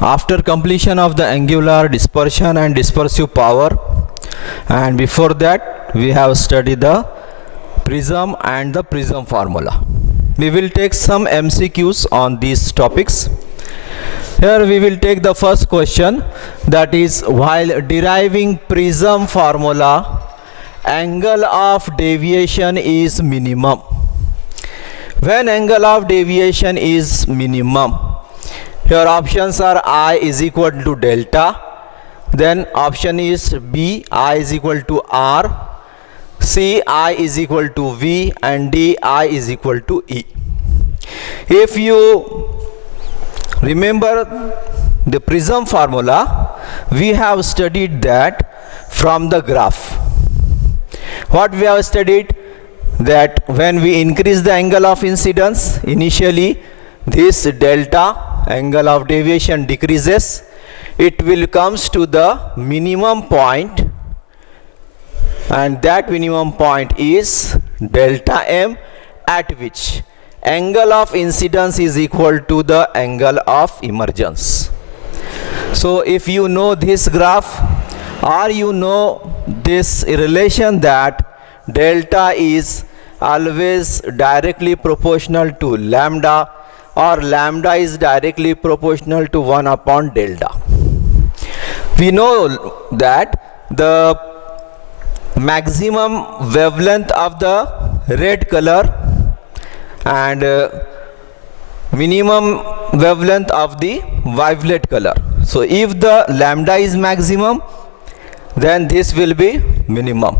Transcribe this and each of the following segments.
after completion of the angular dispersion and dispersive power, and before that we have studied the prism and the prism formula. We will take some MCQs on these topics. Here we will take the first question, that is, while deriving prism formula, angle of deviation is minimum. When angle of deviation is minimum, here options are I is equal to delta, then option is B, I is equal to R, C, I is equal to V, and D, I is equal to E. If you remember the prism formula, we have studied that from the graph. What we have studied, that when we increase the angle of incidence, initially this delta angle of deviation decreases. It will comes to the minimum point, and that minimum point is delta M, at which angle of incidence is equal to the angle of emergence. So if you know this graph, or you know this relation that delta is always directly proportional to lambda, or lambda is directly proportional to 1 upon delta. We know that the maximum wavelength of the red color and minimum wavelength of the violet color. So if the lambda is maximum, then this will be minimum.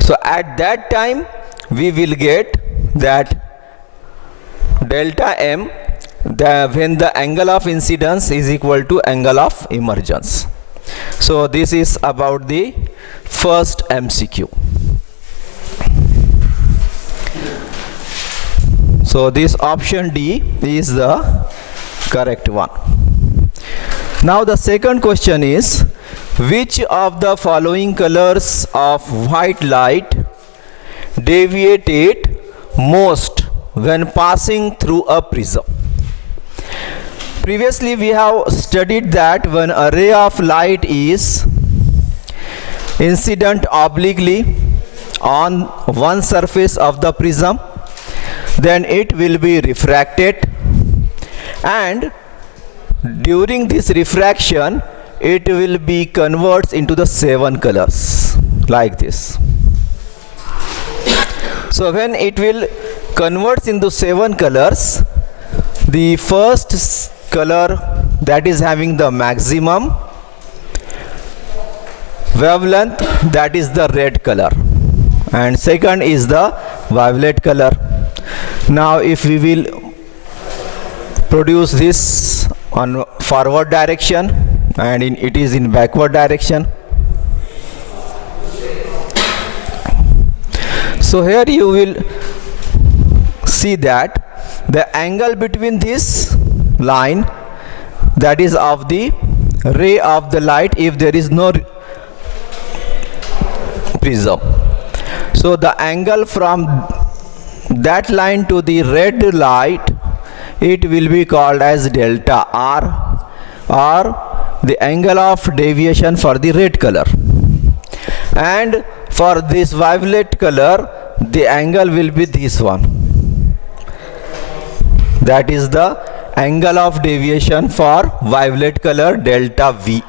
So at that time we will get that delta M, when the angle of incidence is equal to angle of emergence. So this is about the first MCQ. So this option D is the correct one. Now the second question is, which of the following colors of white light deviate most when passing through a prism? Previously we have studied that when a ray of light is incident obliquely on one surface of the prism, then it will be refracted, and during this refraction it will be converts into the 7 colors like this. So when it will converts into 7 colors, the first color, that is having the maximum wavelength, that is the red color, and second is the violet color. Now if we will produce this on forward direction, and it is in backward direction. So here you will see that the angle between this line, that is of the ray of the light, if there is no prism, so the angle from that line to the red light, it will be called as delta R, or the angle of deviation for the red color. And for this violet color, the angle will be this one, that is the angle of deviation for violet color, delta V.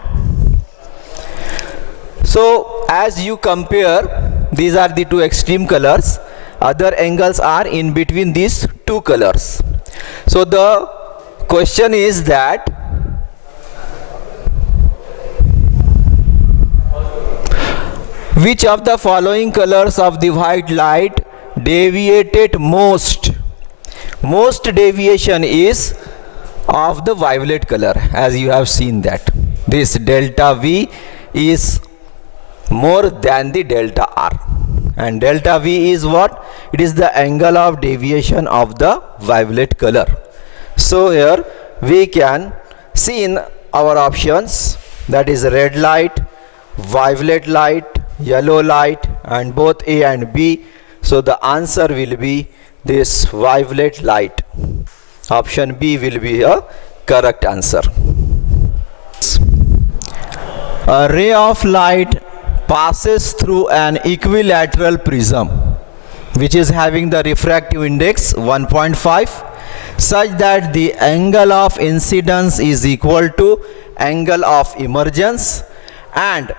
So as you compare, these are the two extreme colors, other angles are in between these two colors. So the question is that which of the following colors of the white light deviated most? Most deviation is of the violet color, as you have seen that this delta V is more than the delta R, and delta V is what? It is the angle of deviation of the violet color. So here we can see in our options, that is red light, violet light, yellow light, and both A and B. So the answer will be this violet light. Option B will be a correct answer. A ray of light passes through an equilateral prism which is having the refractive index 1.5 such that the angle of incidence is equal to angle of emergence, and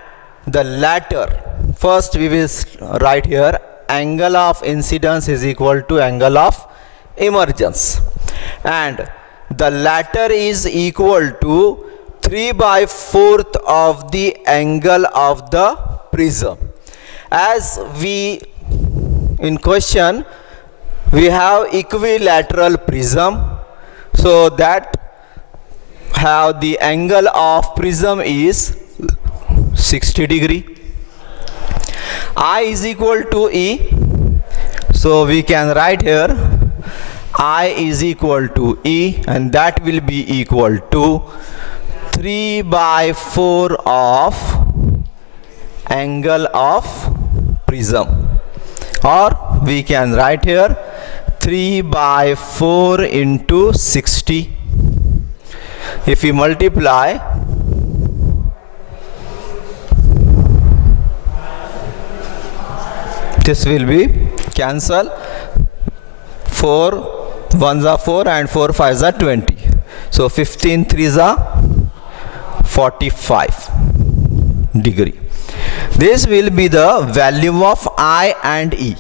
the latter, first we will write here angle of incidence is equal to angle of emergence, and the latter is equal to 3/4 of the angle of the prism. As we in question we have equilateral prism, so that have the angle of prism is 60 degree. I is equal to E, so we can write here I is equal to E, and that will be equal to 3/4 of angle of prism, or we can write here 3/4 into 60. If we multiply, this will be cancel. 4 1s are 4 and 4 5s are 20. So 15 3s are 45 degree. This will be the value of I and E.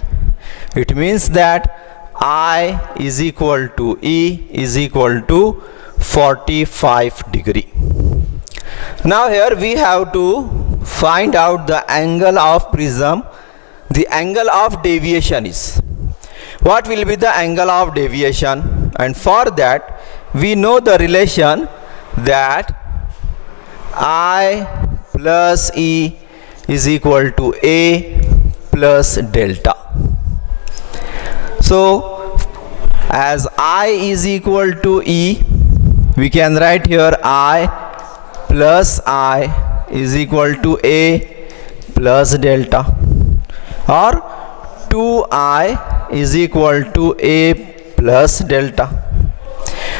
It means that I is equal to E is equal to 45 degree. Now here we have to find out the angle of prism. The angle of deviation is, what will be the angle of deviation? And for that we know the relation that I plus E is equal to A plus delta. So as I is equal to E, we can write here I plus I is equal to A plus delta, or 2I is equal to A plus delta.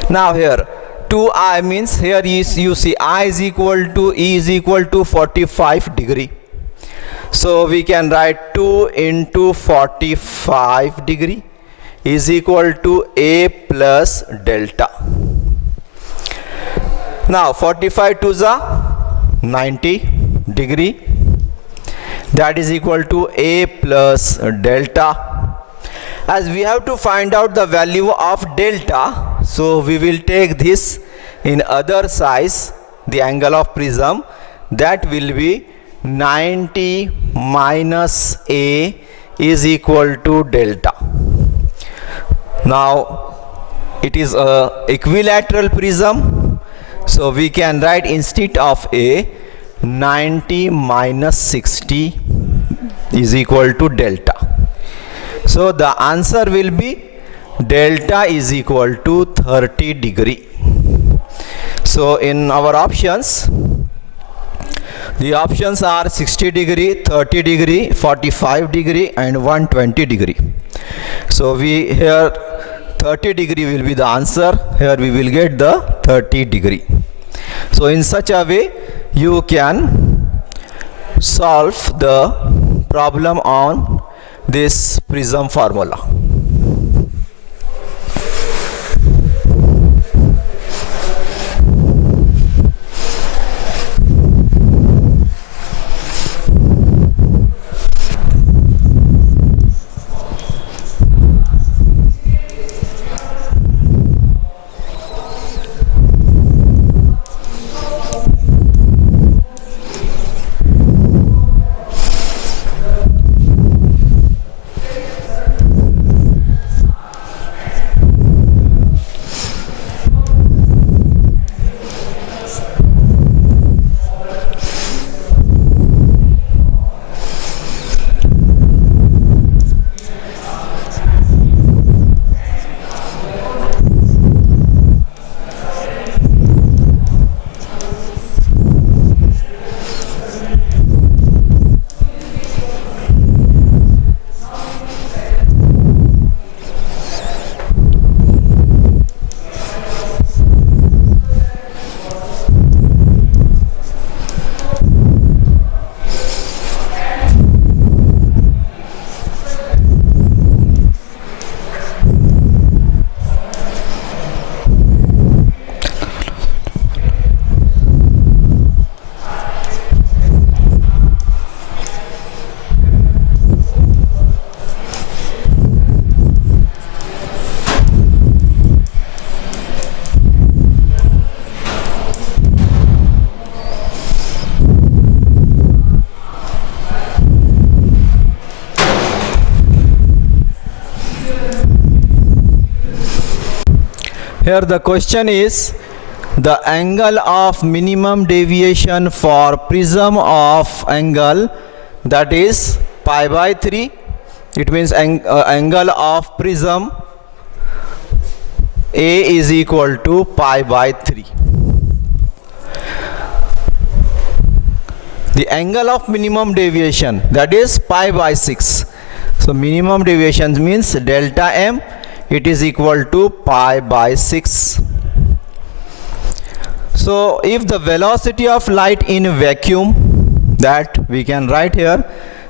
Now here 2I means here is, you see I is equal to E is equal to 45 degree. So we can write 2 into 45 degree is equal to A plus delta. Now 45 to the 90 degree, that is equal to A plus delta. As we have to find out the value of delta, so we will take this in other size, the angle of prism, that will be 90 minus A is equal to delta. Now it is a equilateral prism, so we can write instead of A 90 minus 60 is equal to delta. So the answer will be delta is equal to 30 degree. So in our options, the options are 60 degree, 30 degree, 45 degree and 120 degree. So we here 30 degree will be the answer. Here we will get the 30 degree. So in such a way you can solve the problem on this prism formula. Here the question is the angle of minimum deviation for prism of angle, that is pi by 3. It means angle of prism A is equal to pi by 3. The angle of minimum deviation, that is pi by 6. So minimum deviation means delta m, it is equal to pi by 6. So if the velocity of light in vacuum, that we can write here,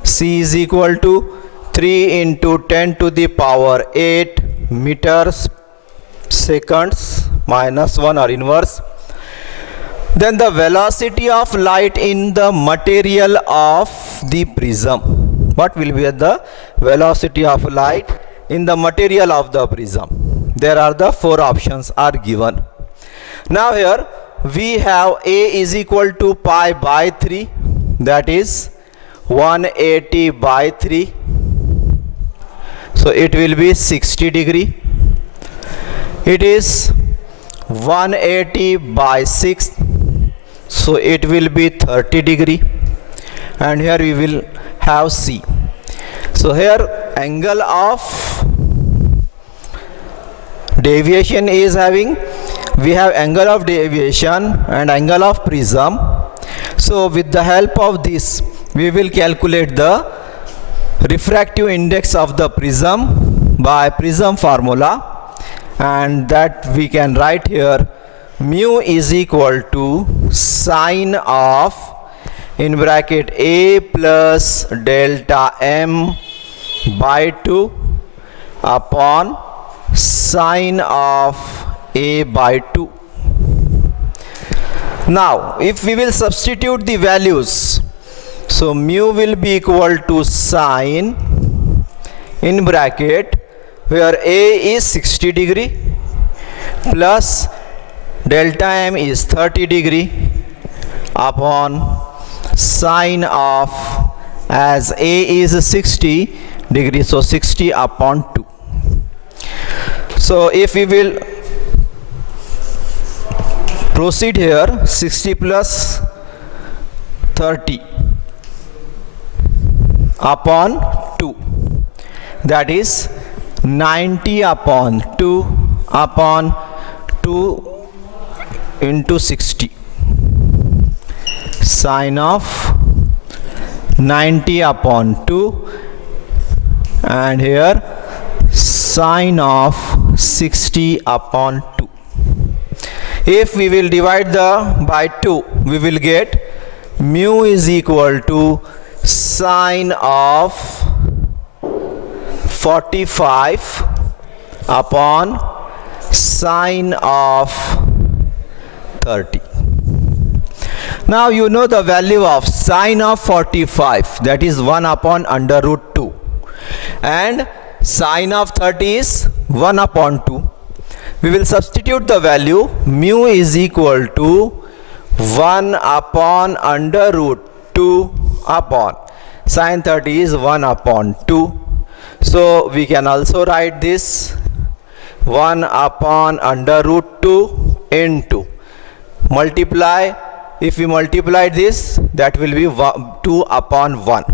c is equal to 3 into 10 to the power 8 meters seconds minus 1 or inverse. Then the velocity of light in the material of the prism. What will be the velocity of light in the material of the prism? There are the 4 options are given. Now here we have A is equal to pi by 3, that is 180 by 3. So it will be 60 degree. It is 180 by 6. So it will be 30 degree. And here we will have C. So here angle of deviation is having, we have angle of deviation and angle of prism. So with the help of this we will calculate the refractive index of the prism by prism formula, and that we can write here mu is equal to sine of in bracket A plus delta m by 2 upon sine of A by 2. Now if we will substitute the values, so mu will be equal to sine in bracket where A is 60 degree plus delta m is 30 degree upon sine of, as A is 60 degree, so 60 upon 2. So if we will proceed here, 60 plus 30 upon 2, that is 90 upon 2 upon 2 into 60, sine of 90 upon 2, and here sine of 60 upon 2. If we will divide the by 2, we will get mu is equal to sine of 45 upon sine of 30. Now you know the value of sine of 45, that is 1 upon under root 2, and sine of 30 is 1 upon 2. We will substitute the value. Mu is equal to 1 upon under root 2 upon sine 30 is 1 upon 2. So we can also write this 1 upon under root 2 into multiply. If we multiply this, that will be 2 upon 1.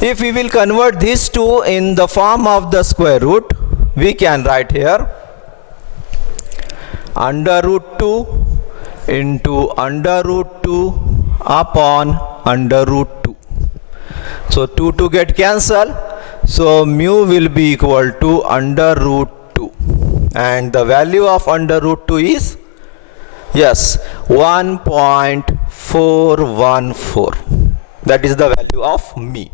If we will convert these two in the form of the square root, we can write here under root 2 into under root 2 upon under root 2. So 2 get cancelled. So mu will be equal to under root 2. And the value of under root 2 is, yes, 1.414. That is the value of mu.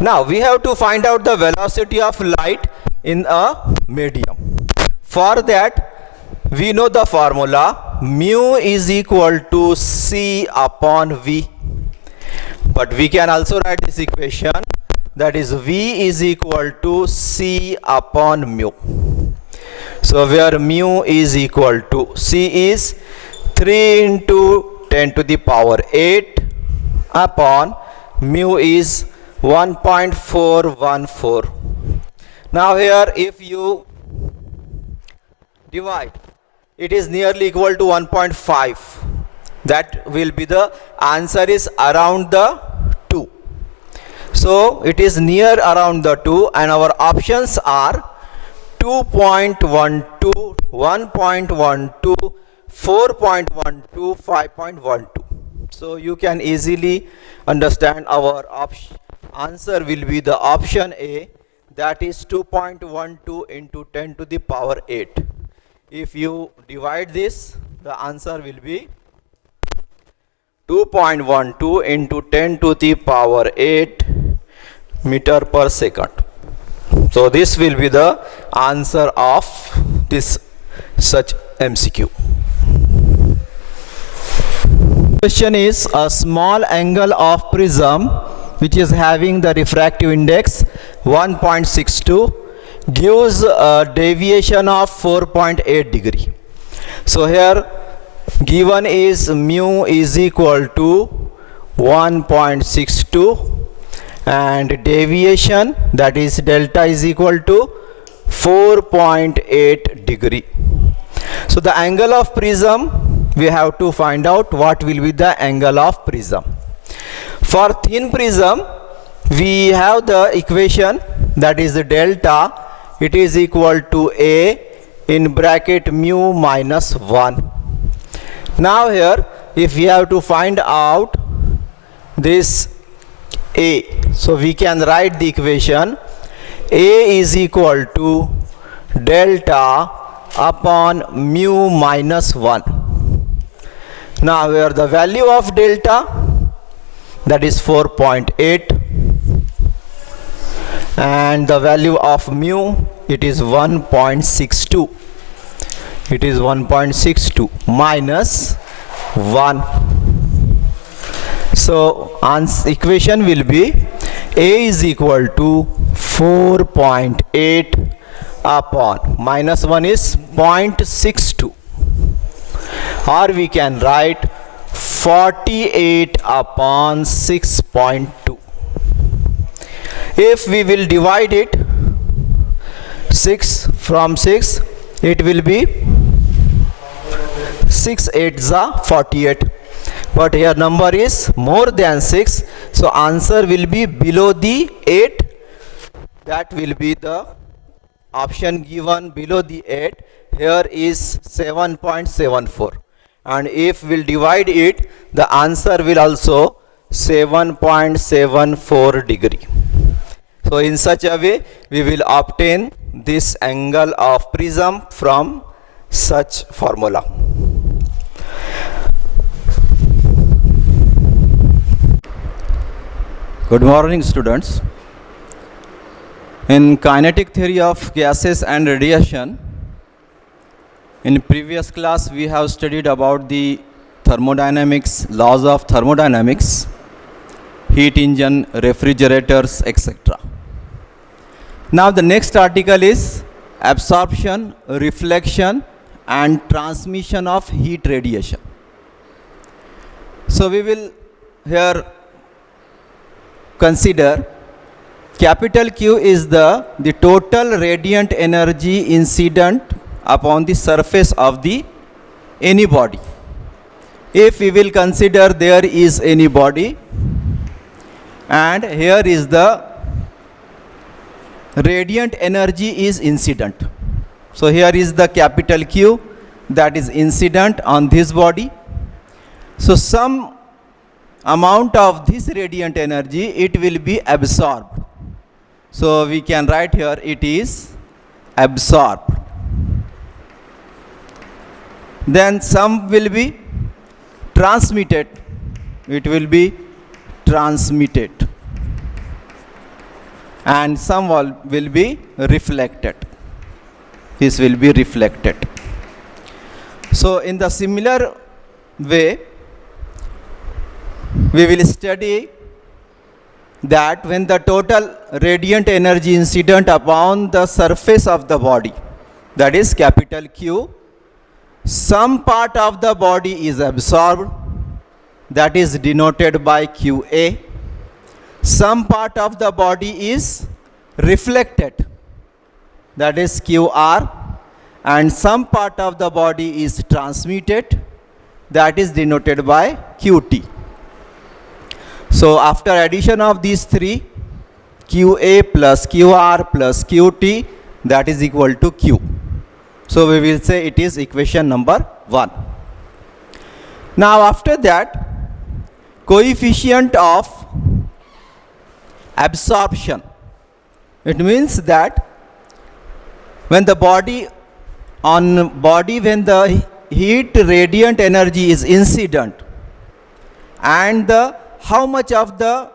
Now we have to find out the velocity of light in a medium. For that we know the formula, mu is equal to c upon v. But we can also write this equation, that is v is equal to c upon mu. So where mu is equal to, c is 3 into 10 to the power 8 upon mu is 1.414. Now here if you divide, it is nearly equal to 1.5. That will be the answer is around the 2. So it is near around the 2 and our options are 2.12, 1.12, 4.12, 5.12. So you can easily understand our answer will be the option A, that is 2.12 into 10 to the power 8. If you divide this, the answer will be 2.12 into 10 to the power 8 meter per second. So this will be the answer of this such MCQ. Question is, a small angle of prism which is having the refractive index 1.62 gives a deviation of 4.8 degree. So here given is mu is equal to 1.62 and deviation, that is delta, is equal to 4.8 degree. So the angle of prism, we have to find out what will be the angle of prism. For thin prism, we have the equation, that is the delta, it is equal to A in bracket mu minus 1. Now here, if we have to find out this A, so we can write the equation A is equal to delta upon mu minus 1. Now here the value of delta, that is 4.8, and the value of mu, it is 1.62. It is 1.62 minus 1. So equation will be A is equal to 4.8 upon minus 1 is 0.62, or we can write 48 upon 6.2. If we will divide it 6 from 6, it will be 6 8s are 48, but here number is more than 6, so answer will be below the 8. That will be the option given below the 8. Here is 7.74, and if we'll divide it, the answer will also 7.74 degree. So in such a way, we will obtain this angle of prism from such formula. Good morning, students. In kinetic theory of gases and radiation, in previous class we have studied about the thermodynamics, laws of thermodynamics, heat engine, refrigerators, etc. Now the next article is absorption, reflection and transmission of heat radiation. So we will here consider capital Q is the total radiant energy incident upon the surface of the any body. If we will consider there is any body, and here is the radiant energy is incident. So here is the capital Q, that is incident on this body. So some amount of this radiant energy, it will be absorbed. So we can write here it is absorbed. Then some will be transmitted. It will be transmitted. And some will be reflected. This will be reflected. So in the similar way, we will study that when the total radiant energy incident upon the surface of the body, that is capital Q, some part of the body is absorbed, that is denoted by QA. Some part of the body is reflected, that is QR, and some part of the body is transmitted, that is denoted by QT. So after addition of these three, QA plus QR plus QT, that is equal to Q. So we will say it is equation number 1. Now after that, coefficient of absorption. It means that when the when the heat radiant energy is incident, and how much of the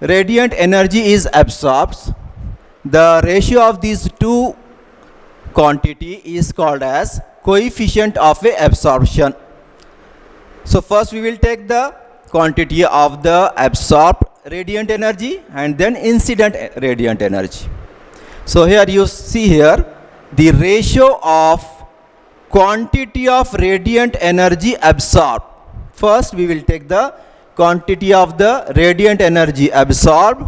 radiant energy is absorbed, the ratio of these two quantity is called as coefficient of absorption. So first we will take the quantity of the absorbed radiant energy and then incident radiant energy. So here you see here the ratio of quantity of radiant energy absorbed. First we will take the quantity of the radiant energy absorbed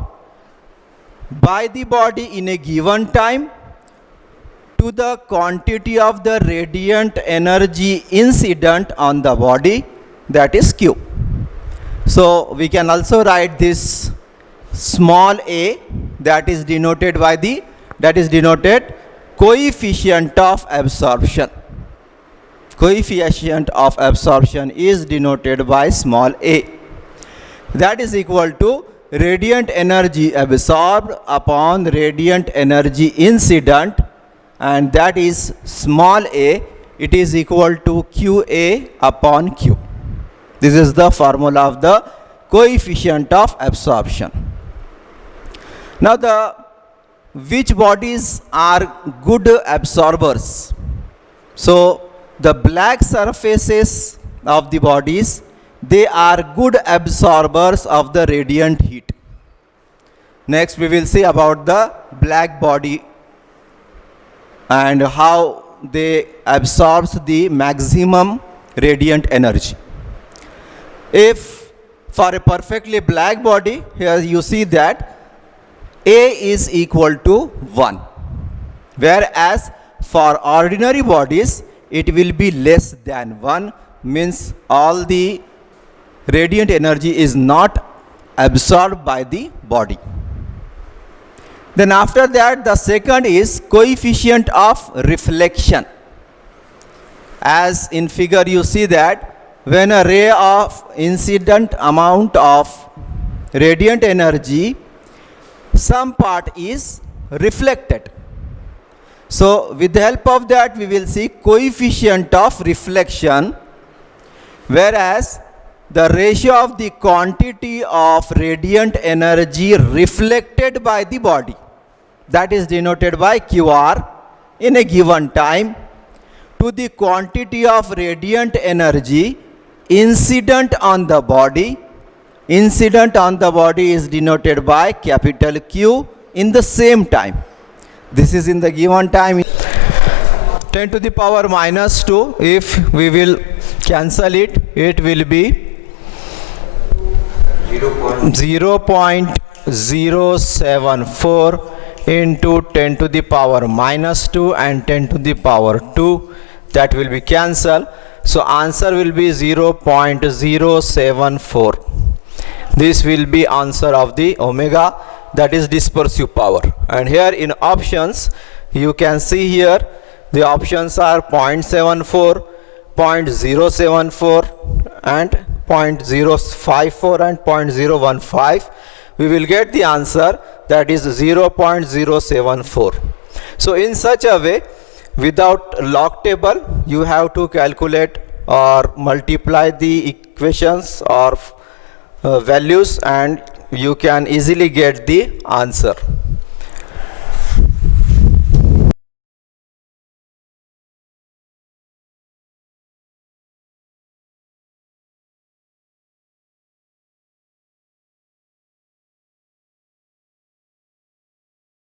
by the body in a given time to the quantity of the radiant energy incident on the body, that is Q. So we can also write this small a, that is denoted coefficient of absorption. Coefficient of absorption is denoted by small a. That is equal to radiant energy absorbed upon radiant energy incident, and that is small a. It is equal to QA upon Q. This is the formula of the coefficient of absorption. Now which bodies are good absorbers? So the black surfaces of the bodies, they are good absorbers of the radiant heat. Next we will see about the black body and how they absorbs the maximum radiant energy. If for a perfectly black body, here you see that A is equal to 1, whereas for ordinary bodies it will be less than 1, means all the radiant energy is not absorbed by the body. Then after that, the second is coefficient of reflection. As in figure you see that when a ray of incident amount of radiant energy, some part is reflected. So with the help of that we will see coefficient of reflection, whereas the ratio of the quantity of radiant energy reflected by the body, that is denoted by QR in a given time, to the quantity of radiant energy incident on the body. Incident on the body is denoted by capital Q in the same time. This is in the given time. 10 to the power minus 2, if we will cancel it, it will be 0.074 into 10 to the power minus 2 and 10 to the power 2. That will be cancelled. So answer will be 0.074. This will be answer of the omega, that is dispersive power. And here in options you can see here the options are 0.74, 0.074 and 0.054 and 0.015. We will get the answer, that is 0.074. So in such a way, without log table, you have to calculate or multiply the equations or values and you can easily get the answer.